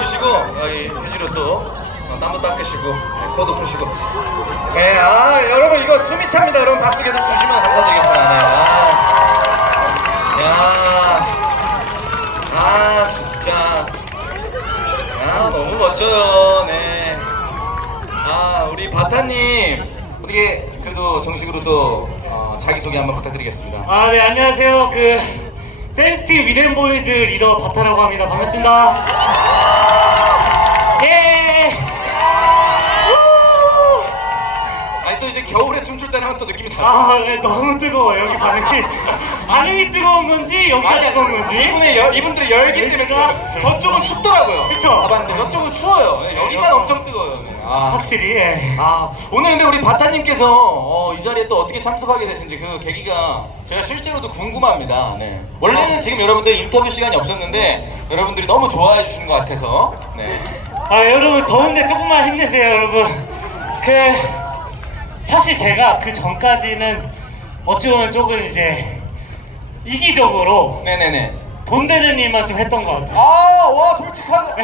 부르시고 어, 이 휴지로 또 어, 땀도 닦으시고 네, 코도 푸시고 네, 아 여러분 이거 숨이 찹니다 여러분 박수 계속 주시면 감사드리겠습니다 네, 아, 야, 아 진짜 아 너무 멋져요 네. 아 우리 바타님 어떻게 그래도 정식으로 또 어, 자기소개 한번 부탁드리겠습니다 아, 네, 안녕하세요. 그 댄스팀 위덴보이즈 리더 바타라고 합니다. 반갑습니다. 예. 우! 아니 또 이제 겨울에 춤출 때는 또 느낌이 달라 아, 네, 너무 뜨거워 여기 반응이. 반응이 뜨거운 건지 여기가 뜨거운 건지. 이분의 여, 이분들의 열기 때문에 열기가- 그래요. 저쪽은 춥더라고요. 그쵸? 아 맞는데 저쪽은 추워요. 네, 여기만 엄청 뜨거워요. 네. 아. 확실히. 예. 아 오늘 근데 우리 바타님께서 어, 이 자리에 또 어떻게 참석하게 되신지 그 계기가 제가 실제로도 궁금합니다. 네. 원래는 지금 여러분들 인터뷰 시간이 없었는데 여러분들이 너무 좋아해 주시는 것 같아서 네. 아, 여러분 더운데 조금만 힘내세요, 여러분. 그 사실 제가 그 전까지는 어찌 보면 조금 이제 이기적으로 네네네. 돈 되는 일만 좀 했던 것 같아요. 아 와 솔직하게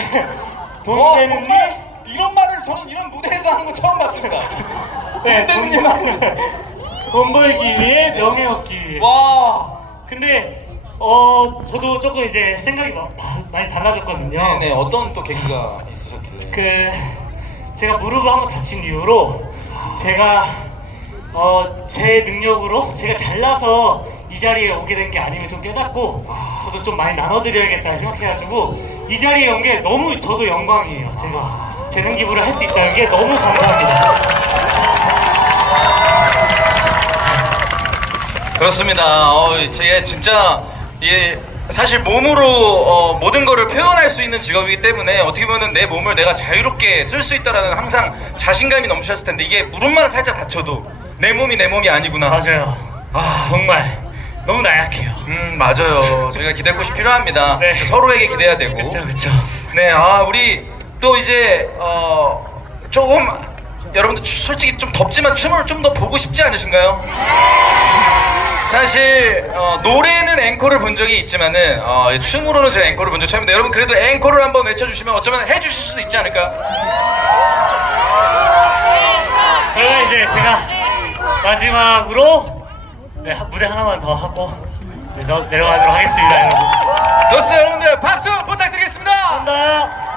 돈와 되는 일? 정말 이런 말을 저는 이런 무대에서 하는 거 처음 봤습니다. 네, 돈 돈, 되는 돈 벌기 위해 명예 얻기 위해. 와. 근데 어 저도 조금 이제 생각이 마- 다- 많이 달라졌거든요. 네네 어떤 또 계기가 있으셨길래? 그 제가 무릎을 한번 다친 이후로 제가 어 제 능력으로 제가 잘나서 이 자리에 오게 된 게 아니면 좀 깨닫고 저도 좀 많이 나눠드려야겠다 생각해가지고 이 자리에 온 게 너무 저도 영광이에요. 제가 재능 기부를 할 수 있다는 게 너무 감사합니다. 그렇습니다. 어, 제 진짜 예 사실 몸으로 어, 모든 거를 표현할 수 있는 직업이기 때문에 어떻게 보면 내 몸을 내가 자유롭게 쓸 수 있다라는 항상 자신감이 넘치셨을 텐데 이게 무릎만 살짝 다쳐도 내 몸이 내 몸이 아니구나. 맞아요. 아, 정말 너무 나약해요. 음 맞아요. 저희가 기댈 곳이 필요합니다. 네. 서로에게 기대야 되고. 그렇죠, 그렇죠. 네, 아 우리 또 이제 어 조금 여러분들 추- 솔직히 좀 덥지만 춤을 좀 더 보고 싶지 않으신가요? 사실 어, 노래는 앵콜을 본 적이 있지만은 어, 춤으로는 제가 앵콜을 본 적 처음인데 여러분 그래도 앵콜을 한번 외쳐주시면 어쩌면 해주실 수도 있지 않을까? 그러면 이제 제가 마지막으로 네, 한- 무대 하나만 더 하고 네, 너- 내려가도록 하겠습니다, 여러분. 좋습니다 여러분들 박수 부탁드리겠습니다. 감사합니다.